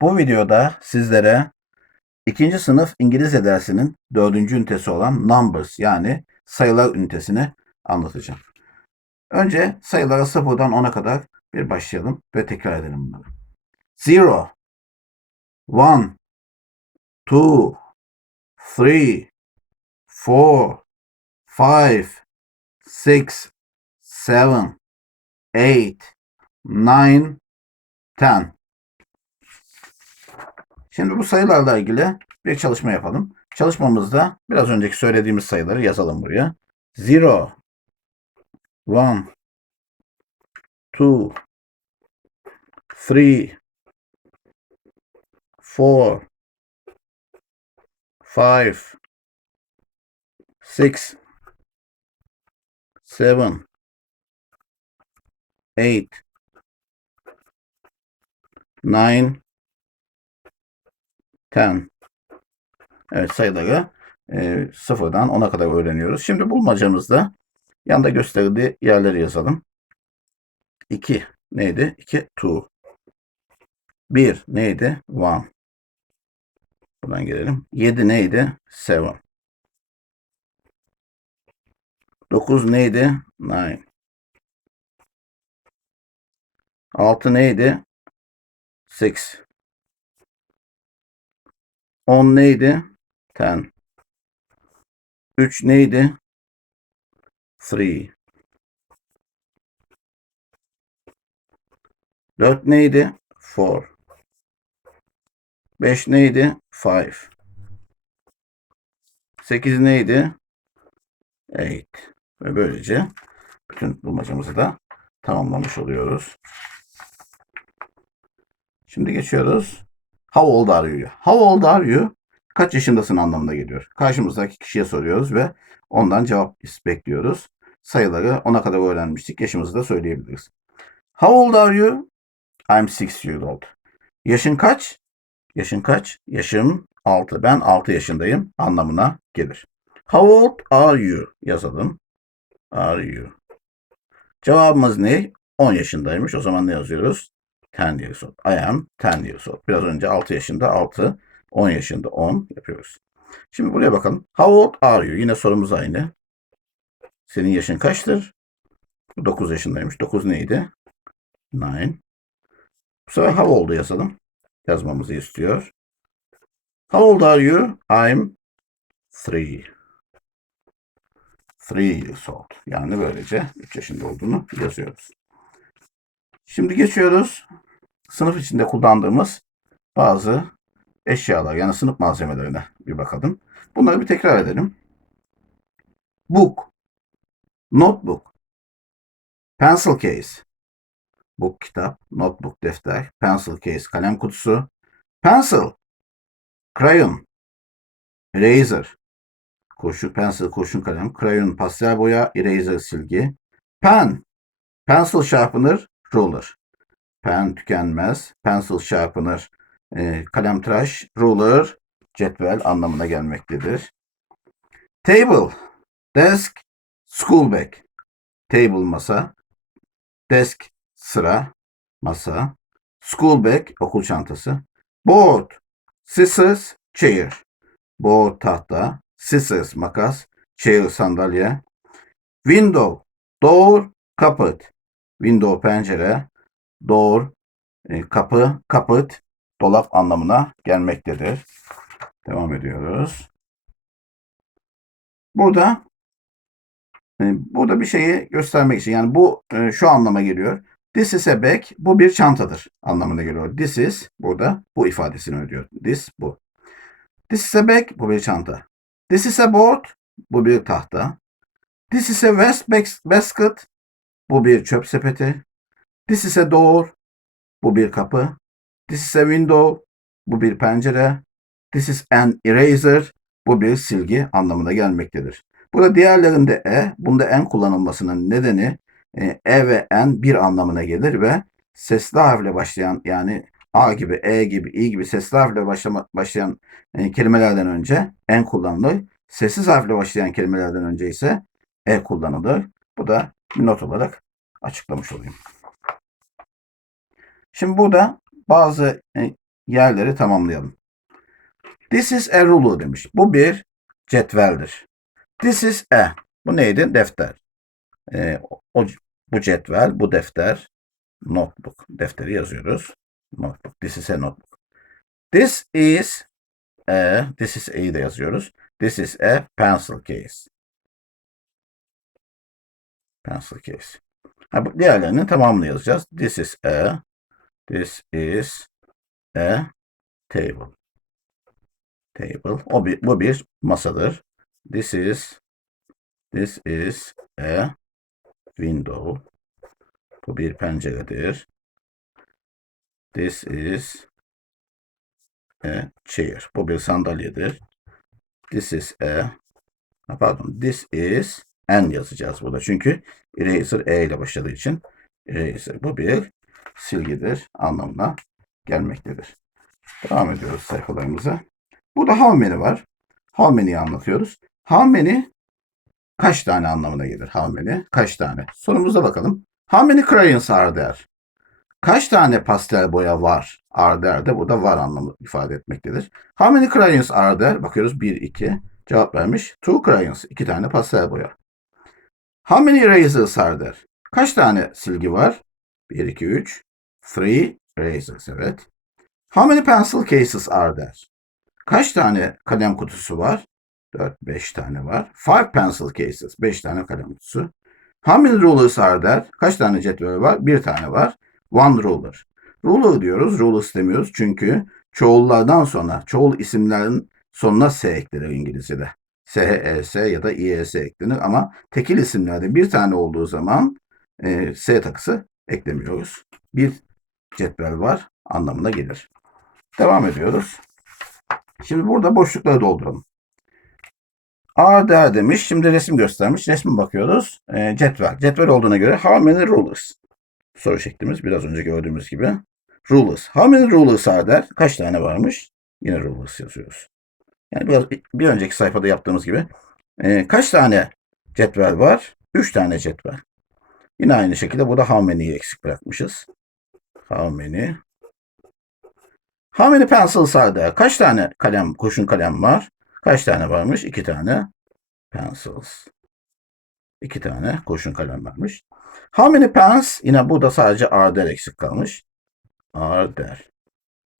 Bu videoda sizlere ikinci sınıf İngilizce dersinin dördüncü ünitesi olan Numbers yani sayılar ünitesini anlatacağım. Önce sayılara sıfırdan 10'a kadar bir başlayalım ve tekrar edelim bunları. Zero, one, two, three, four, five, six, seven, eight, nine, ten. Şimdi bu sayılarla ilgili bir çalışma yapalım. Çalışmamızda biraz önceki söylediğimiz sayıları yazalım buraya. 0, 1, 2, 3, 4, 5, 6, 7, 8, 9, 10. Evet sayıları e, sıfırdan 10'a kadar öğreniyoruz. Şimdi bulmacamızda yanda gösterdiği yerleri yazalım. 2 neydi? 2 2. 1 neydi? 1. Buradan gelelim. 7 neydi? 7. 9 neydi? 9. 6 neydi? 6. 10 neydi? 10. 3 neydi? 3. 4 neydi? 4. 5 neydi? 5. 8 neydi? 8. Ve böylece bütün bulmacamızı da tamamlamış oluyoruz. Şimdi geçiyoruz. How old are you? How old are you? Kaç yaşındasın anlamına geliyor. Karşımızdaki kişiye soruyoruz ve ondan cevap bekliyoruz. Sayıları ona kadar öğrenmiştik. Yaşımızı da söyleyebiliriz. How old are you? I'm 6 years old. Yaşın kaç? Yaşın kaç? Yaşım 6. Ben 6 yaşındayım anlamına gelir. How old are you? Yazalım. Are you? Cevabımız ne? 10 yaşındaymış. O zaman ne yazıyoruz? 10 years old. I am 10 years old. Biraz önce 6 yaşında 6, 10 yaşında 10 yapıyoruz. Şimdi buraya bakalım. How old are you? Yine sorumuz aynı. Senin yaşın kaçtır? 9 yaşındaymış. 9 neydi? 9. Bu sefer how old'u yazalım. Yazmamızı istiyor. How old are you? I'm 3. 3 years old. Yani böylece 3 yaşında olduğunu yazıyoruz. Şimdi geçiyoruz sınıf içinde kullandığımız bazı eşyalar yani sınıf malzemelerine bir bakalım. Bunları bir tekrar edelim. Book, notebook, pencil case, book kitap, notebook defter, pencil case kalem kutusu, pencil, crayon, eraser, kurşun pencil kurşun kalem, crayon pastel boya, eraser silgi, pen, pencil sharpener, ruler. Pen tükenmez. Pencil sharpener, e, kalem tıraş, ruler, cetvel anlamına gelmektedir. Table, desk, school bag. Table masa, desk sıra, masa, school bag okul çantası. Board, scissors, chair. Board tahta, scissors makas, chair sandalye. Window, door, kaput. Window pencere, door, e, kapı, kaput, dolap anlamına gelmektedir. Devam ediyoruz. Burada e, burada bir şeyi göstermek için yani bu e, şu anlama geliyor. This is a bag. Bu bir çantadır anlamına geliyor. This is burada bu ifadesini ödüyor. This bu. This is a bag. Bu bir çanta. This is a board. Bu bir tahta. This is a waste basket. Bu bir çöp sepeti. This is a door. Bu bir kapı. This is a window. Bu bir pencere. This is an eraser. Bu bir silgi anlamına gelmektedir. Burada diğerlerinde e, bunda en kullanılmasının nedeni e, e ve en bir anlamına gelir ve sesli harfle başlayan yani A gibi, E gibi, I gibi sesli harfle başlama, başlayan e, kelimelerden önce en kullanılır. Sessiz harfle başlayan kelimelerden önce ise e kullanılır. Bu da not olarak açıklamış olayım. Şimdi burada bazı e, yerleri tamamlayalım. This is a ruler demiş. Bu bir cetveldir. This is a. Bu neydi? Defter. Ee, o, bu cetvel, bu defter. Notebook. Defteri yazıyoruz. Notebook. This is a notebook. This is a. This is a'yı da yazıyoruz. This is a pencil case. Pencil case. Ha, bu diğerlerinin tamamını yazacağız. This is a. This is a table. Table. O bir, bu bir masadır. This is This is a window. Bu bir penceredir. This is a chair. Bu bir sandalyedir. This is a pardon. This is an yazacağız burada. Çünkü eraser e ile başladığı için eraser bu bir silgidir anlamına gelmektedir. Devam ediyoruz sayfalarımıza. Burada many var. How many'yi anlatıyoruz. Many kaç tane anlamına gelir many? Kaç tane? Sorumuza bakalım. How many crayons are there? Kaç tane pastel boya var? Are there de burada var anlamı ifade etmektedir. How many crayons are there? Bakıyoruz 1, 2. Cevap vermiş. Two crayons. 2 tane pastel boya. How many erasers are there? Kaç tane silgi var? 1, 2, 3. Three erasers. Evet. How many pencil cases are there? Kaç tane kalem kutusu var? 4, 5 tane var. Five pencil cases. 5 tane kalem kutusu. How many rulers are there? Kaç tane cetvel var? Bir tane var. One ruler. Ruler diyoruz. Ruler demiyoruz. Çünkü çoğullardan sonra, çoğul isimlerin sonuna S eklenir İngilizce'de. S, E, ya da İES eklenir ama tekil isimlerde bir tane olduğu zaman e, S takısı eklemiyoruz. Bir cetvel var anlamına gelir. Devam ediyoruz. Şimdi burada boşlukları dolduralım. A der demiş. Şimdi resim göstermiş. Resme bakıyoruz. E, cetvel. Cetvel olduğuna göre how many rulers? Soru şeklimiz biraz önce gördüğümüz gibi. Rulers. How many rulers are there? Kaç tane varmış? Yine rulers yazıyoruz. Yani biraz bir önceki sayfada yaptığımız gibi. E, kaç tane cetvel var? 3 tane cetvel. Yine aynı şekilde burada how many'yi eksik bırakmışız. How many? How many pencils are there? Kaç tane kalem, kurşun kalem var? Kaç tane varmış? 2 tane pencils. 2 tane kurşun kalem varmış. How many pens? Yine burada sadece are there eksik kalmış. Are there.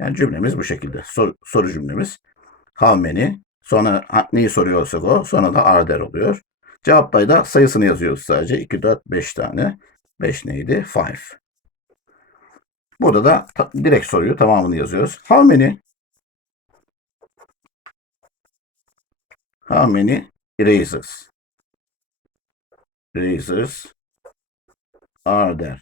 Yani cümlemiz bu şekilde. Sor, soru cümlemiz. How many? Sonra neyi soruyorsak o. Sonra da are there oluyor. Cevapta da sayısını yazıyoruz sadece. 2, 4, 5 tane. 5 neydi? 5. Burada da direkt soruyu tamamını yazıyoruz. How many? How many erasers? Erasers are there?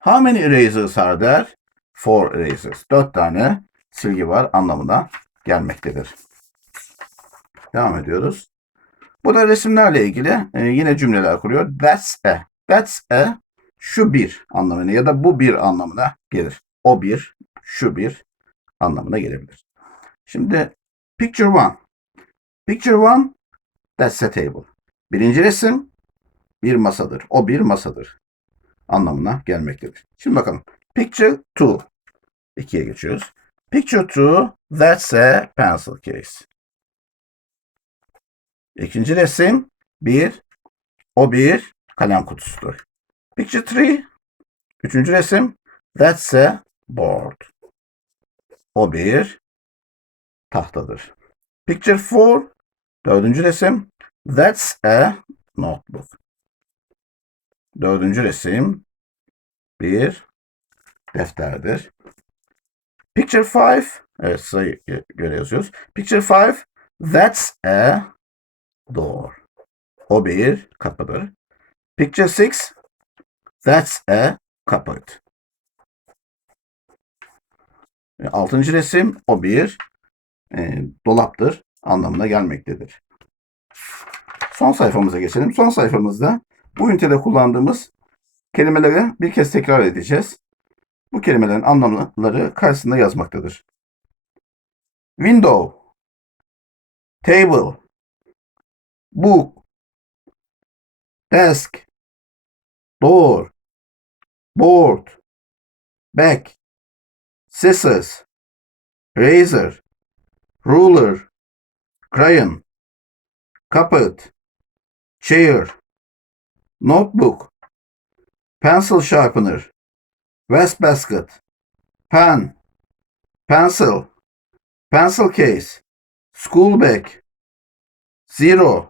How many erasers are there? Four erasers. Dört tane silgi var anlamına gelmektedir. Devam ediyoruz. Bu da resimlerle ilgili e, yine cümleler kuruyor. That's a. That's a şu bir anlamına ya da bu bir anlamına gelir. O bir, şu bir anlamına gelebilir. Şimdi picture one. Picture one, that's a table. Birinci resim bir masadır. O bir masadır anlamına gelmektedir. Şimdi bakalım. Picture two. İkiye geçiyoruz. Picture two, that's a pencil case. İkinci resim bir, o bir kalem kutusudur. Picture three, üçüncü resim, that's a board. O bir tahtadır. Picture four, dördüncü resim, that's a notebook. Dördüncü resim bir defterdir. Picture five, evet sayı göre yazıyoruz. Picture five, that's a door. O bir kapıdır. Picture six, that's a cupboard. E, Altıncı resim, o bir e, dolaptır anlamına gelmektedir. Son sayfamıza geçelim. Son sayfamızda bu ünitede kullandığımız kelimeleri bir kez tekrar edeceğiz. Bu kelimelerin anlamları karşısında yazmaktadır. Window, table, book, desk, door, board, back, scissors, razor, ruler, crayon, carpet, chair, notebook, pencil sharpener, wastebasket, pen, pencil, pencil case, school bag, zero,